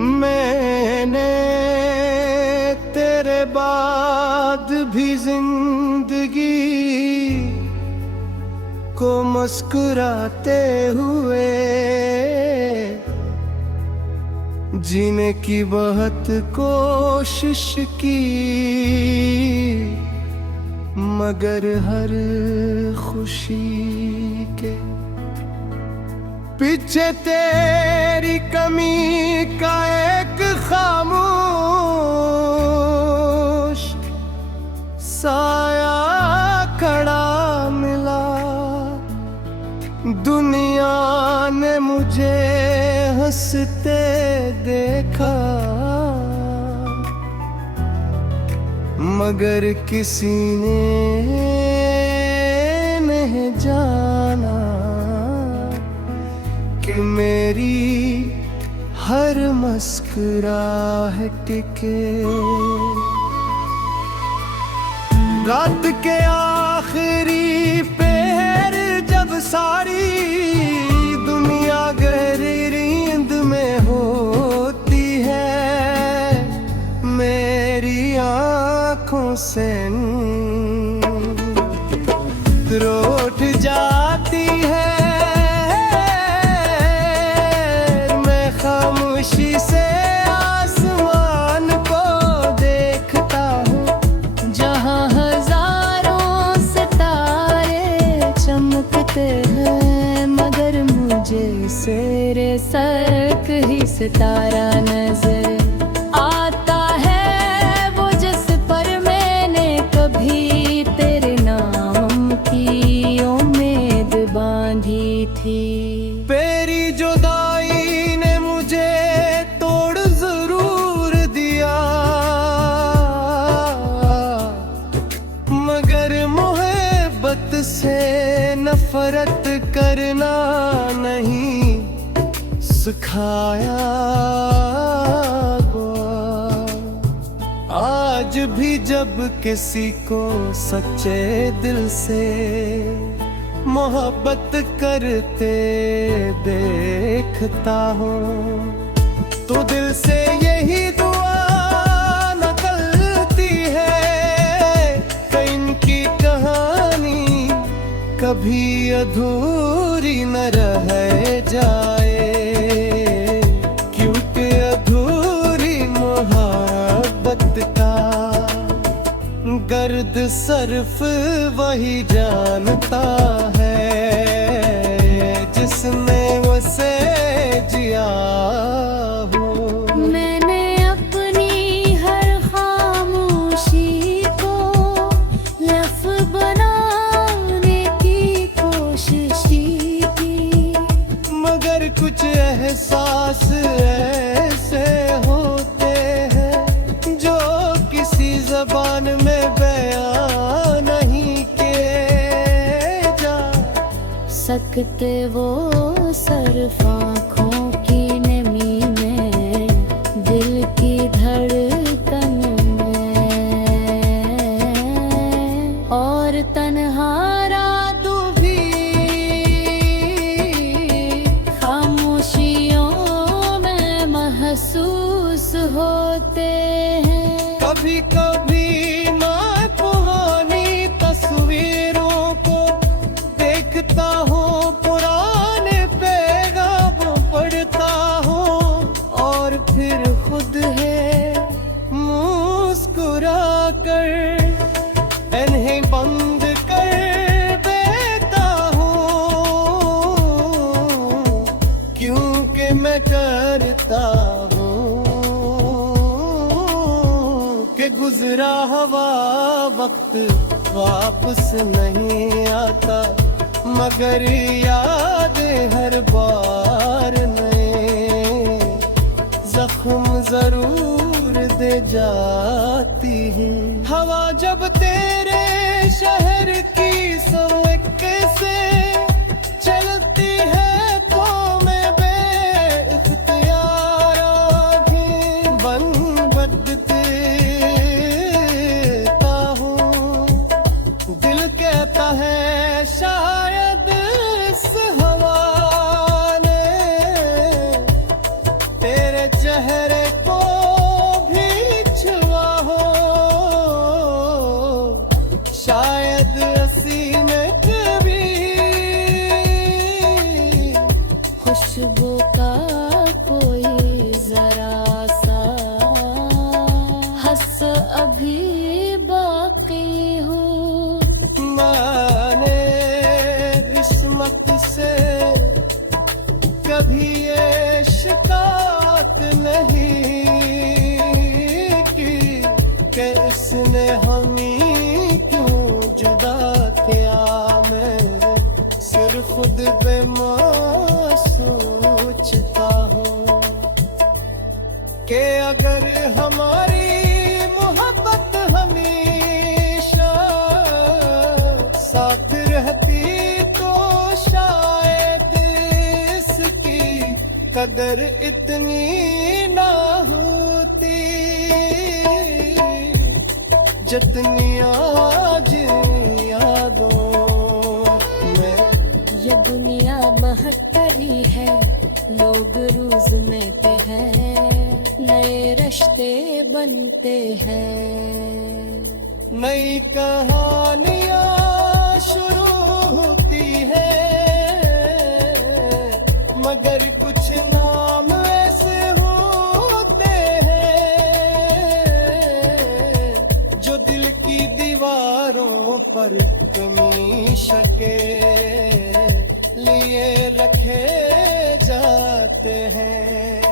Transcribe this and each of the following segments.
मैंने तेरे बाद भी जिंदगी को मुस्कुराते हुए जीने की बहुत कोशिश की, मगर हर खुशी के पीछे तेरी कमी का एक खामोश साया खड़ा मिला। दुनिया ने मुझे हंसते देखा, मगर किसी ने नहीं जाना कि मेरी हर मुस्कुराहट के रात के आखिरी पहर जब सारी दुनिया गहरी नींद में होती है, मेरी आँखों से नींद उठ जाती है। मैं खामोशी से आसमान को देखता हूँ, जहाँ हजारों सितारे चमकते हैं, मगर मुझे तेरे सरक ही सितारा नजर आता है, वो जिस पर मैंने कभी तेरे नाम की उम्मीद बांधी थी। तेरी जुदाई ने मुझे तोड़ जरूर दिया, मगर मोहब्बत से नफरत करना नहीं सिखाया। आज भी जब किसी को सच्चे दिल से मोहब्बत करते देखता हूँ, तो दिल से यही दुआ निकलती है कि इनकी कहानी कभी अधूरी न रह जाए, क्योंकि अधूरी मोहब्बत का गर्द सर्फ वही जानता है जिसने उसे जिया हो। मैंने अपनी हर खामोशी को लफ्ज़ बनाने की कोशिश की, मगर कुछ एहसास ऐसे होते हैं जो किसी ज़बान में बयां नहीं किए जा सकते। वो सिर्फ आँखों की नमी में, दिल की धड़कन में, और तन्हा रातों भी खामोशियों में महसूस होते हैं। कभी कभी ना पुरानी तस्वीरों को देखता हूँ, पुराने पैगाम पढ़ता हूँ, और फिर खुद है मुस्कुरा कर इन्हें बंद कर देता हूँ, क्योंकि मैं डरता हूँ कि गुजरा हुआ वक्त वापस नहीं आता, मगर यादें हर बार नए जख्म जरूर दे जाती हैं। हवा जब तेरे शहर की सड़क से चलती है तो मैं बेइख्तियार आँखें बंद कर देता हूँ। दिल कहता है शायद इस हवा ने तेरे चेहरे को भी छुआ हो, शायद हंसी में कभी खुशबू का कोई जरा सा हंस अभी बाकी हूँ। मैंने किस्मत से कभी ये शिकायत नहीं की कि इसने हमें क्यों जुदा किया। मैं सिर्फ खुद पे सोचता हूँ कि अगर हमारी मोहब्बत हमेशा साथ रहती तो शायद इसकी कदर इतनी ना होती जितनी आज यादों में। ये दुनिया महक रही है, लोग रोज मिलते हैं, नए रिश्ते बनते हैं, नई कहानियाँ शुरू होती है, मगर कुछ नाम ऐसे होते हैं जो दिल की दीवारों पर हमेशा के लिए रखे जाते हैं।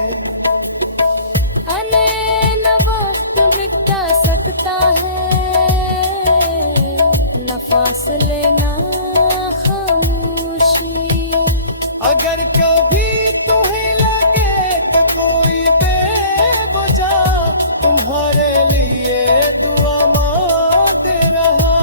अने न वक्त मिटा सकता है, न फासले ना खामोशी। अगर कभी तुम्हें लगे कि कोई बेवजह तुम्हारे लिए दुआ मांग रहा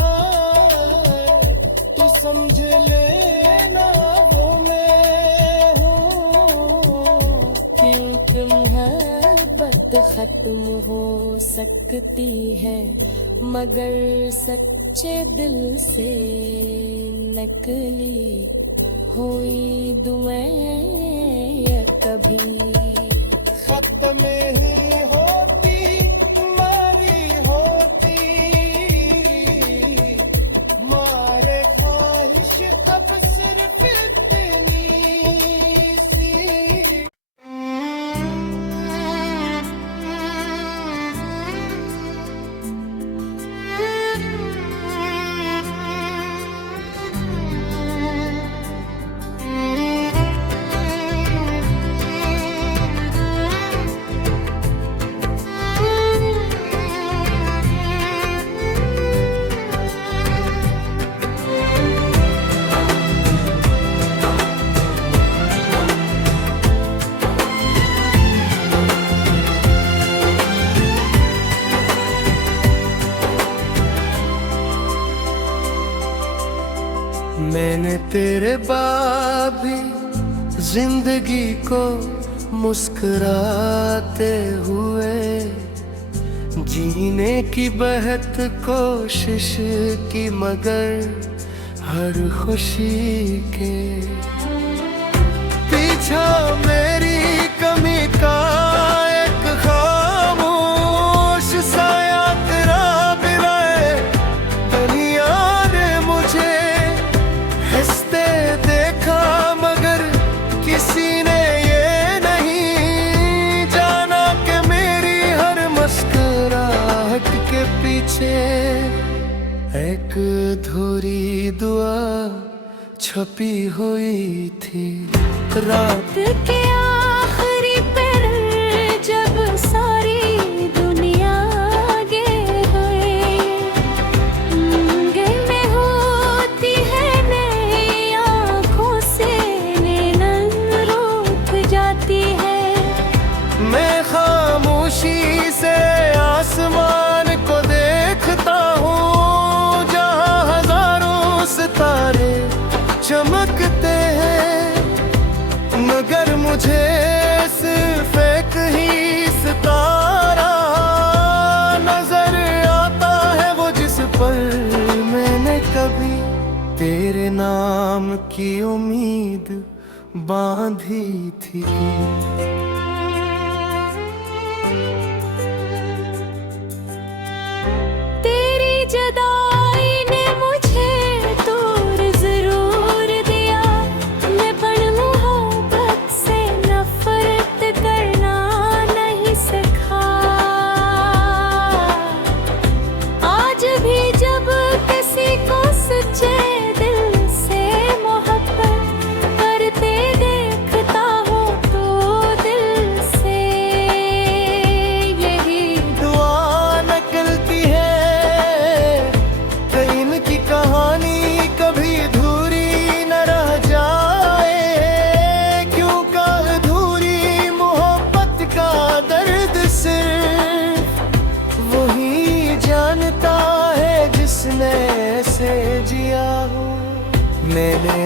है, तो समझ लेना वो मैं हूँ। क्योंकि मोहब्बत खत्म हो सकती है, मगर सच्चे दिल से नकली हुई दुआएं कभी खत में ही होती मारी होती, मारे ख्वाहिश अब सिर्फ इतनी सी। मैंने तेरे बाद भी जिंदगी को मुस्कुराते हुए जीने की बहुत कोशिश की, मगर हर खुशी के पीछा मेरी कमी का एक खामोश साया तेरा बिराए दुनिया ने मुझे हंसते देखा, मगर किसी ने ये नहीं जाना कि मेरी हर मुस्कुराहट के पीछे एक अधूरी दुआ छपी हुई थी। रात के आखिरी पर जब सारी दुनिया आगे गए, में होती है नई आँखों से नैनन रुक जाती है। मैं खामोशी से आसमान को देखता हूँ, जहाँ हजारों सितारे चमकते हैं, मगर मुझे सिर्फ एक ही सितारा नजर आता है, वो जिस पर मैंने कभी तेरे नाम की उम्मीद बांधी थी।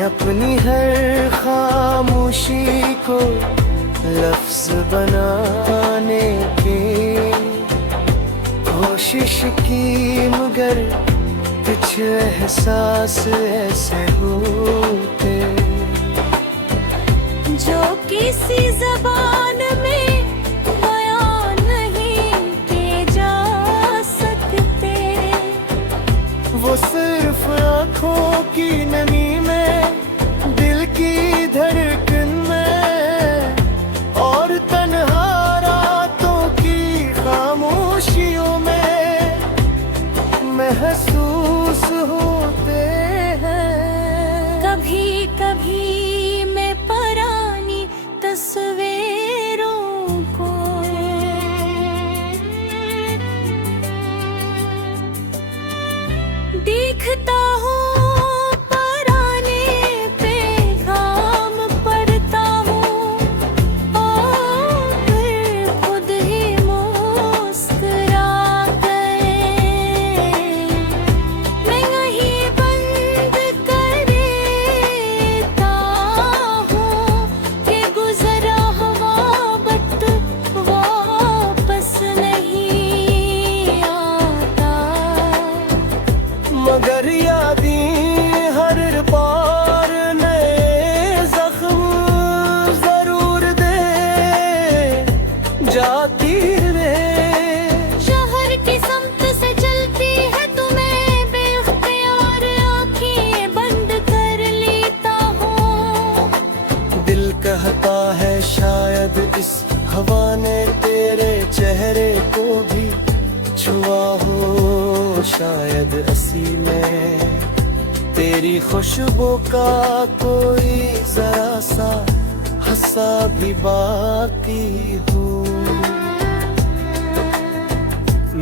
अपनी हर खामोशी को लफ्ज बनाने की कोशिश की, मगर कुछ एहसास ऐसे होते जो किसी ज़बान में बयान नहीं किए जा सकते। वो सिर्फ आँखों की नमी में, दिल की धड़कन में और तन्हा रातों की खामोशियों में महसूस होते हैं। कभी कभी मैं परानी तस्वीरों को देखता हूँ, पराने पैगाम पढ़ता हूँ और फिर खुद ही मुस्कुरा गए। मैं यहीं बंद कर देता हूँ कि गुज़रा हुआ वक्त वापस नहीं आता। मगर यादें हर बार नए जख्म जरूर दे जाती रे। शहर की समत से चलती है तुम्हें बेख्तियार, आँखें बंद कर लेता हूँ। दिल कहता है शायद इस हवा ने तेरे चेहरे को भी छुआ हो, शायद असी में तेरी खुशबू का कोई जरा सा हंसा भी बाकी हो।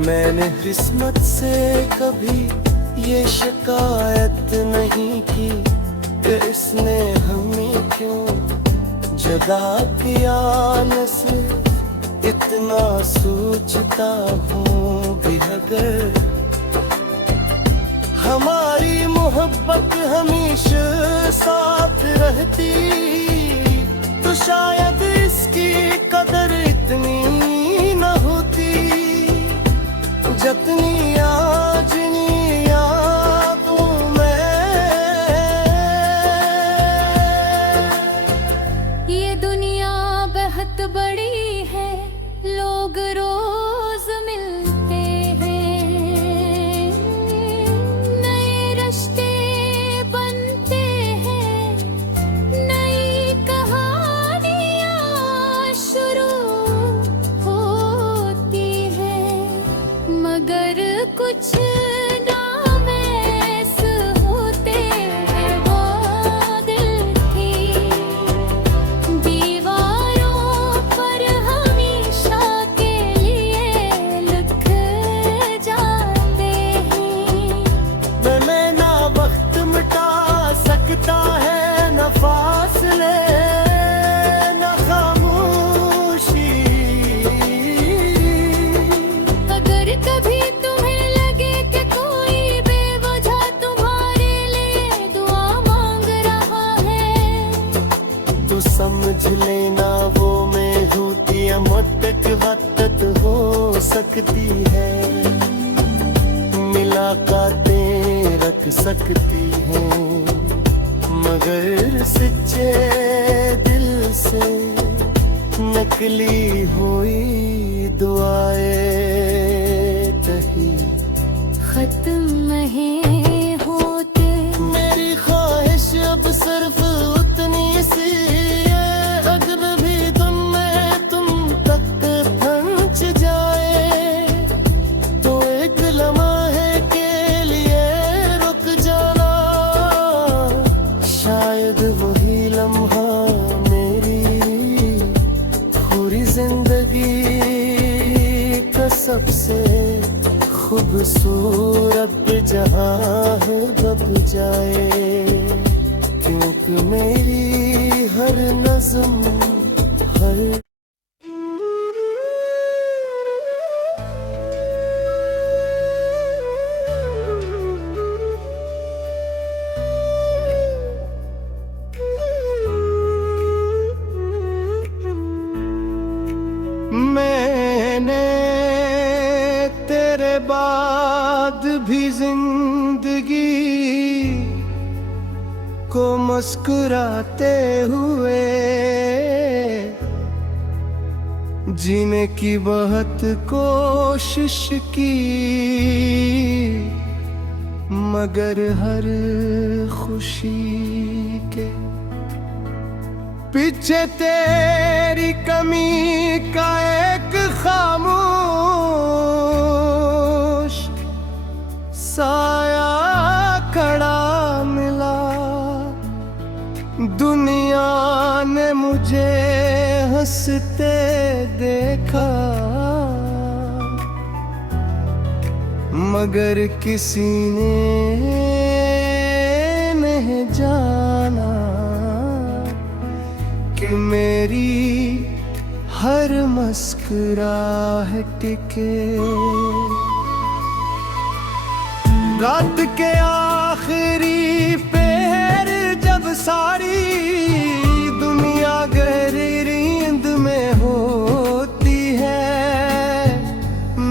मैंने किस्मत से कभी ये शिकायत नहीं की कि इसने हमें क्यों जुदा किया। नसीब इतना सोचता हूँ भी अगर हमारी मोहब्बत हमेशा साथ रहती तो शायद इसकी कदर इतनी न होती जितनी आज नी यादों में। ये दुनिया बहुत बड़ी है, लोग रोज मिलते हैं, नए रिश्ते बनते हैं, नई कहानियाँ शुरू होती हैं। मगर कुछ नाम ऐसे होते हैं वो दिल की दीवारों पर हमेशा के लिए लिख जाते हैं। मैं ना वक्त मिटा सकता है, न फासले न खामोशी। अगर कभी तुम्हें लगे कि कोई बेवजह तुम्हारे लिए दुआ मांग रहा है, तू समझ लेना वो में होती अमतक वक्त हो सकती है। मुलाकातें रख सकती हैं, मगर सच्चे दिल से नकली हुई दुआएं तही खत्म नहीं होते। मेरी ख्वाहिश अब सिर्फ उतनी सी है, अगर भी तुम में तुम तक पहुंच जाए तो एक लम्हे के लिए रुक जाना। शायद वही लम्हा मेरी पूरी जिंदगी का सबसे खूबसूरत जहां है बब जाए, क्योंकि मेरी हर नज़्म हर मैंने तेरे बाद भी जिंदगी को मुस्कुराते हुए जीने की बहुत कोशिश की, मगर हर खुशी के पीछे तेरी कमी का एक खामोश साया खड़ा मिला। दुनिया ने मुझे हंसते देखा, मगर किसी ने नहीं जाना कि मेरी हर मुस्कुराहट के रात के आखिरी पहर जब सारी दुनिया गहरी नींद में होती है,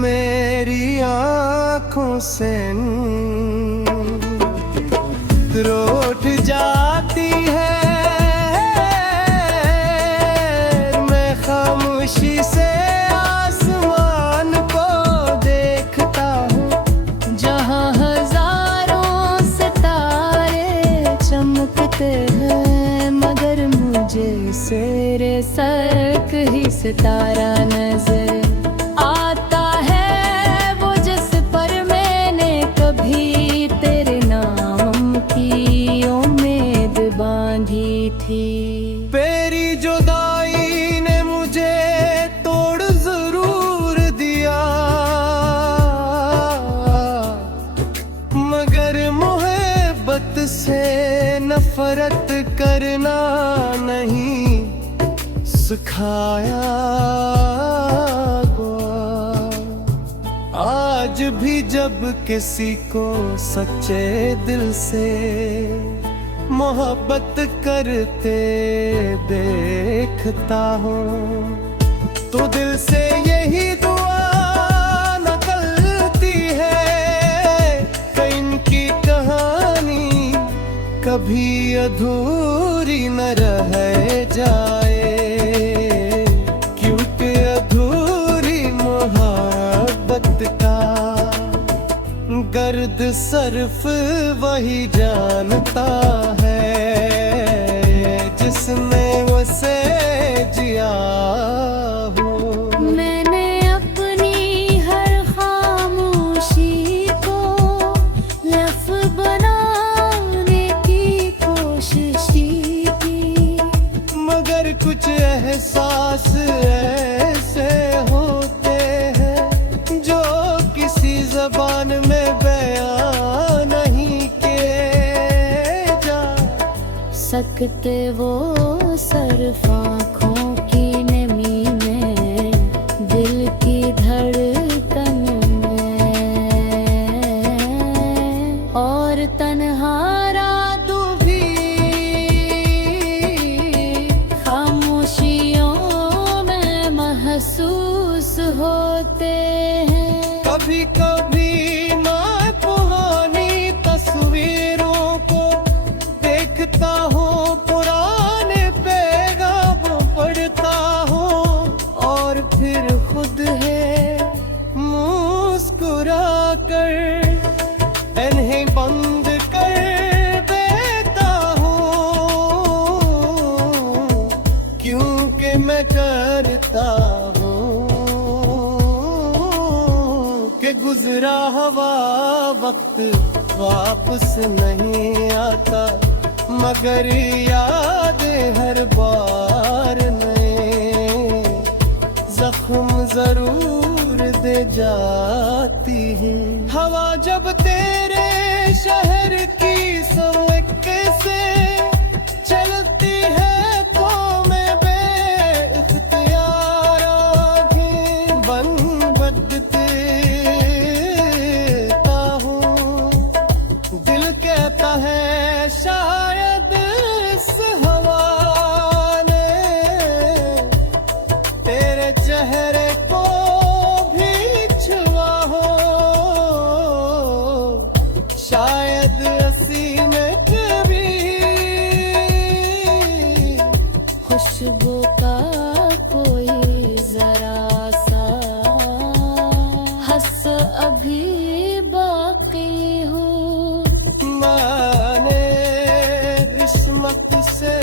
मेरी आँखों से नींद उठ जाती है। मैं खामोशी से आसमान को देखता हूँ, जहाँ हजारों सितारे चमकते हैं, मगर मुझे तेरे सरक ही सितारा नजर आता है, वो जिस पर मैंने कभी तेरे नाम की उम्मीद बांधी थी। तेरी जुदाई ने मुझे तोड़ जरूर दिया, मगर मोहब्बत से नफरत करना नहीं सिखाया। आज भी जब किसी को सच्चे दिल से मोहब्बत करते देखता हूँ, तो दिल से यही दुआ निकलती है कि इनकी कहानी कभी अधूरी न रह जाए, क्योंकि अधूरी मोहब्बत का गर्द सर्फ वही जानता है जिसने उसे जिया हो। मैंने अपनी हर खामोशी को लफ्ज़ बनाने की कोशिश की, मगर कुछ एहसास ऐसे होते हैं जो किसी ज़बान में बयां नहीं किए जा सकते। वो सिर्फ आँखों की नमी में, दिल की धड़कन में, और तन्हा रातों भी खामोशियों में महसूस होते हैं। कभी कभी ना पुरानी तस्वीरों को देखता हूँ, पुराने पैगाम पढ़ता हूँ, और फिर खुद है मुस्कुरा कर इन्हें बंद कर देता हूँ, क्योंकि मैं डरता हूँ कि गुजरा हुआ वक्त वापस नहीं आता, मगर यादें हर बार नए जख्म जरूर दे जाती है। हवा जब तेरे शहर की सड़क से चलती है तो मैं बेइख्तियार आँखें बंद देता हूँ। दिल कहता है शायद इस हवा ने तेरे चेहरे चेहरे को भी छुआ हो, शायद हंसी में कभी खुशबू का कोई जरा सा हंस अभी बाकी हूँ। मैंने किस्मत से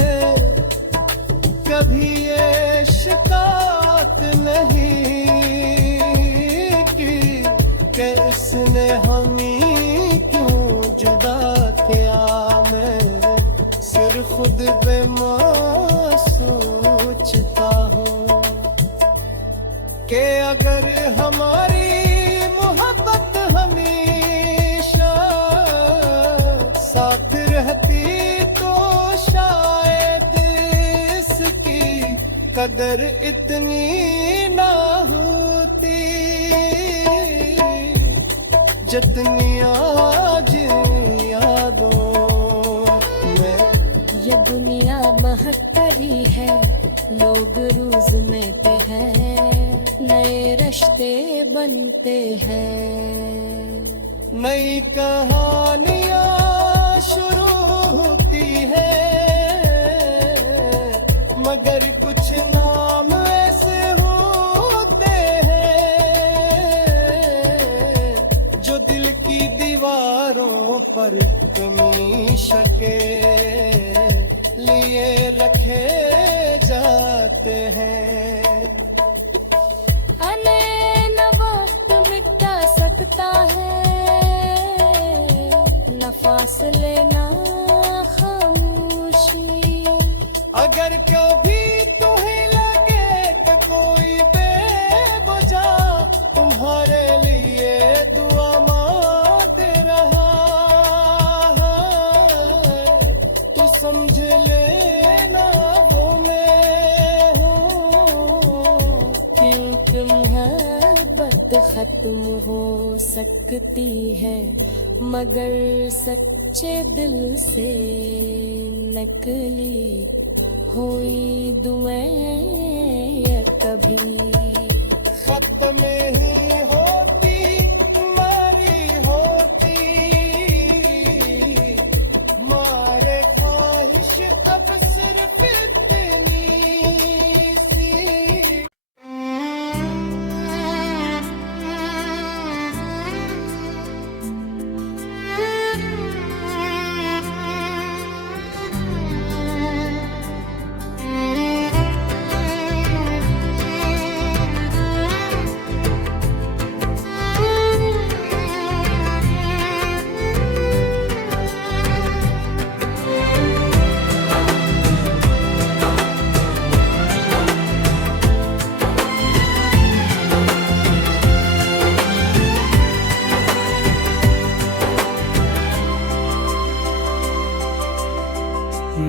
कभी ये शिकायत नहीं की कि इसने हमें क्यों जुदा किया। मैं सिर्फ खुद पे सोचता हूँ कि अगर हमारी मोहब्बत हमेशा साथ रहती तो शायद इसकी कदर इतनी ना होती जितनी आज यादों में। ये दुनिया महक रही है, लोग रोज मिलते हैं, नए रिश्ते बनते हैं। नई कहानियाँ शुरू होती है, मगर कुछ नाम ऐसे होते हैं जो दिल की दीवारों पर हमेशा के लिए रखे जाते हैं। आने न वक्त मिटा सकता है, न फासले न खामोशी। अगर कभी तुम्हें लगे कि कोई बेवजह तुम्हारे लिए दुआ मांग रहा है, तो समझ लेना वो मैं हूँ। क्योंकि मोहब्बत खत्म हो सकती है, मगर सच्चे दिल से नकली हुई दुआएं कभी खत्म ही होती मारी होती। मारे ख्वाहिश अब सिर्फ इतनी सी।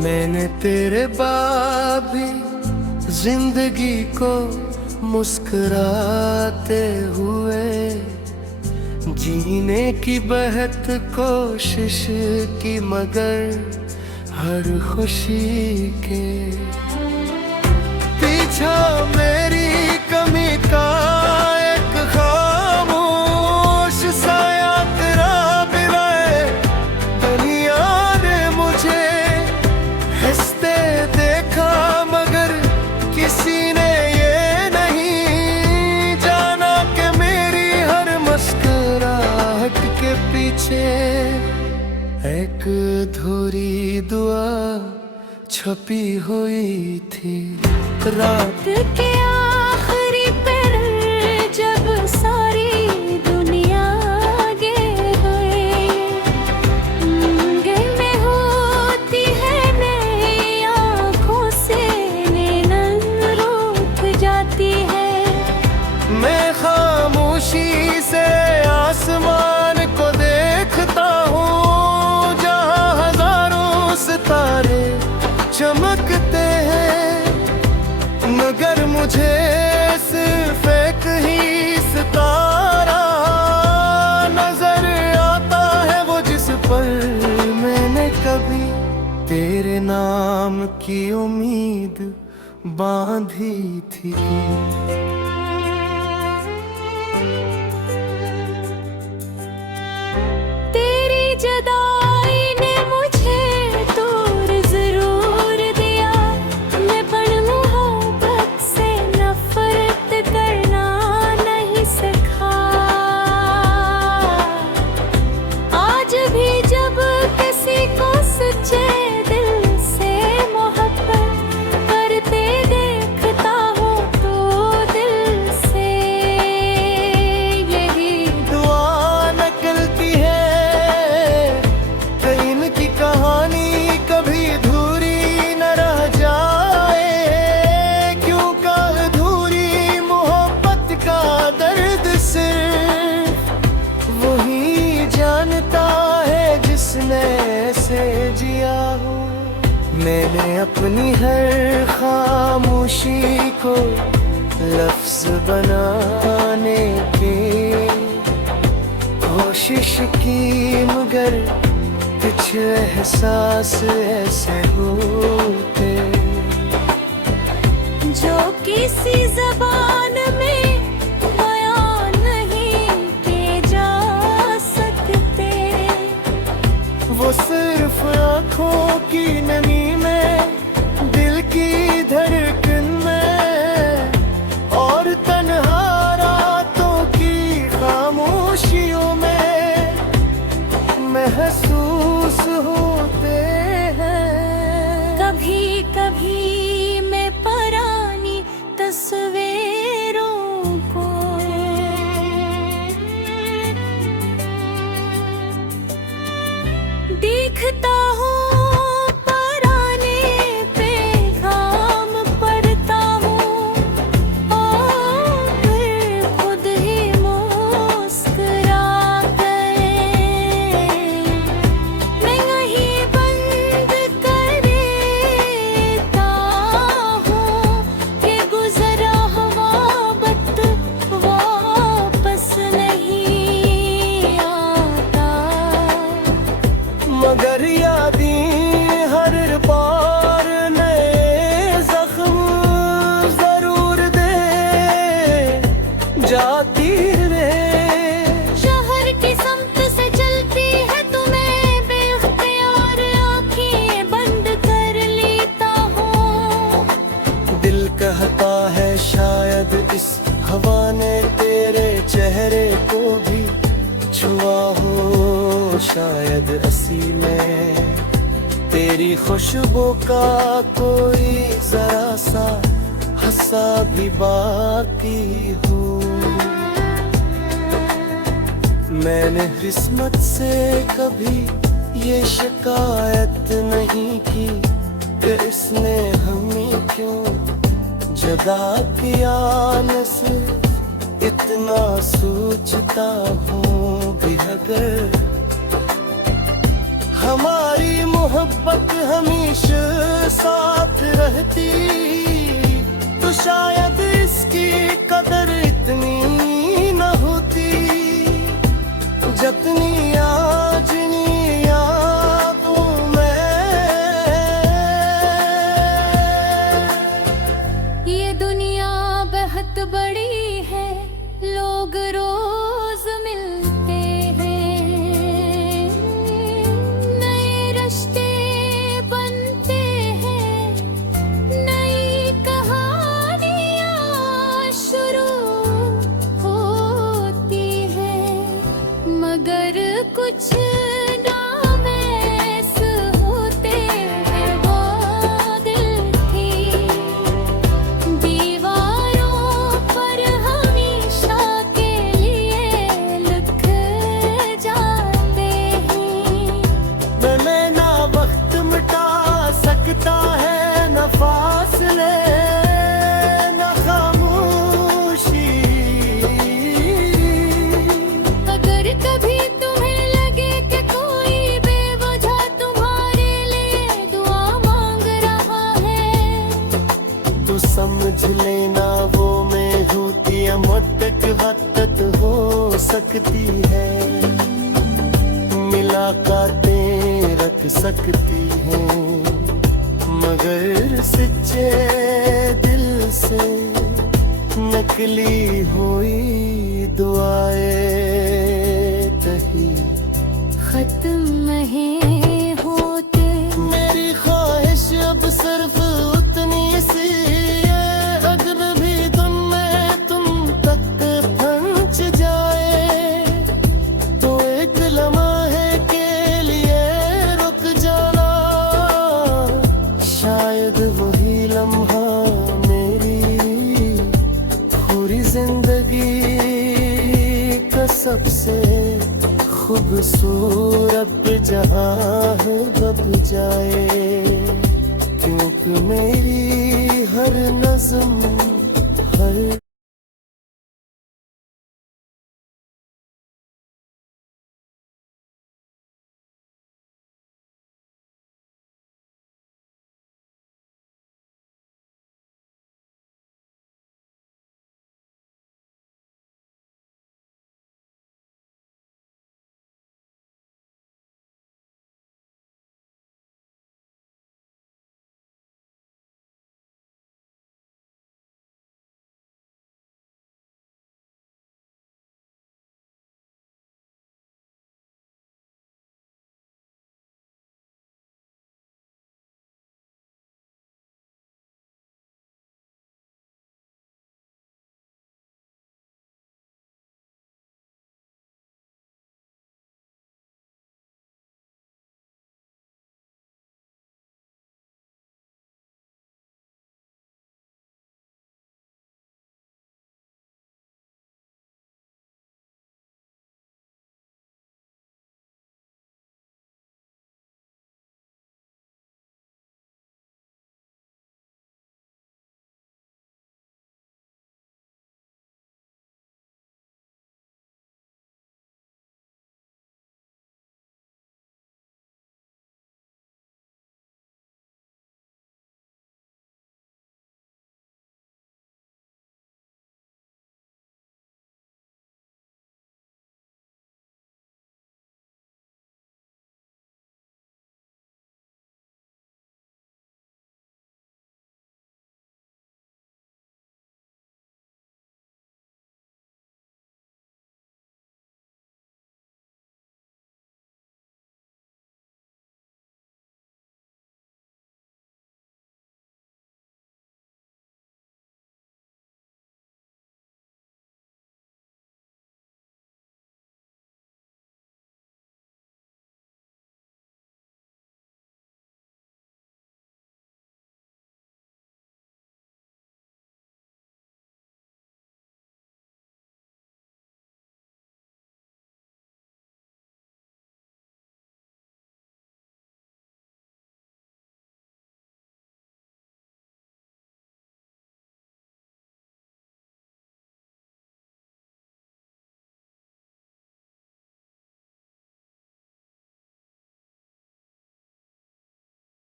मैंने तेरे बाद भी जिंदगी को मुस्कुराते हुए जीने की बहुत कोशिश की, मगर हर खुशी के पीछा मेरी कमी का एक खामोश साया तेरा बिराए। दुनिया ने मुझे हंसते देखा, मगर किसी ने ये नहीं जाना कि मेरी हर मुस्कुराहट के पीछे एक अधूरी दुआ छपी हुई थी। रात के आखिरी पर जब सारी दुनिया आगे गए में होती है नई आँखों से नैनन रुक जाती है। मैं खामोशी से आसमान को देखता हूँ, जहाँ हजारों सितारे चमकते हैं, मगर मुझे सिर्फ एक ही सितारा नजर आता है, वो जिस पर मैंने कभी तेरे नाम की उम्मीद बांधी थी। अपनी हर खामोशी को लफ्ज बनाने की कोशिश की, मगर कुछ एहसास ऐसे होते जो किसी ज़बान में बयान नहीं किए जा सकते। वो सिर्फ आँखों की नमी में, दिल की धड़कन में और तन्हा रातों की खामोशियों में महसूस होते हैं। कभी कभी मैं परानी तस्वीरों को देखता हूँ, पराने पैगाम पढ़ता हूँ और फिर खुद ही मुस्कुरा गए। मैं यहीं बंद कर देता हूँ कि गुज़रा हुआ वक्त वापस नहीं आता। मगर यादें हर बार नए जख्म जरूर दे जाती रे। शहर की समत से चलती है तुम्हें बेख्तियार आँखें बंद कर लेता हूँ। दिल कहता है शायद इस हवा ने तेरे चेहरे को भी छुआ हो, शायद असी में तेरी खुशबू का कोई जरा सा हस्सा भी बाकी हो। मैंने किस्मत से कभी ये शिकायत नहीं की कि इसने हमें क्यों जुदा किया। नस्ल इतना सोचता हूँ भी अगर हमारी मोहब्बत हमेशा साथ रहती तो शायद इसकी कदर इतनी न होती जितनी आज नी यादों में। ये दुनिया बहुत बड़ी है, लोग रोज मिलते हैं, नए रिश्ते बनते हैं, नई कहानियाँ शुरू होती हैं। मगर कुछ नाम ऐसे होते हैं, वो दिल की दीवारों पर हमेशा के लिए लिख जाते हैं। मैं ना वक्त मिटा सकता है, न फासले न खामोशी। अगर कभी तुम्हें लगे कि कोई बेवजह तुम्हारे लिए दुआ मांग रहा है, तू समझ लेना वो मैं होती अमटक वक्त हो सकती है। मुलाकातें रख सकती हैं, मगर सच्चे दिल से नकली हुई दुआएं तही खत्म नहीं होते। मेरी ख्वाहिश अब सिर्फ उतनी सी है, अजनबी धुन में तुम तक पहुंच जाए तो एक लम्हे के लिए रुक जाना। शायद वही लम्हा मेरी पूरी जिंदगी का सबसे खूबसूरत जहां है बब जाए, क्योंकि मेरी हर नज़्म हर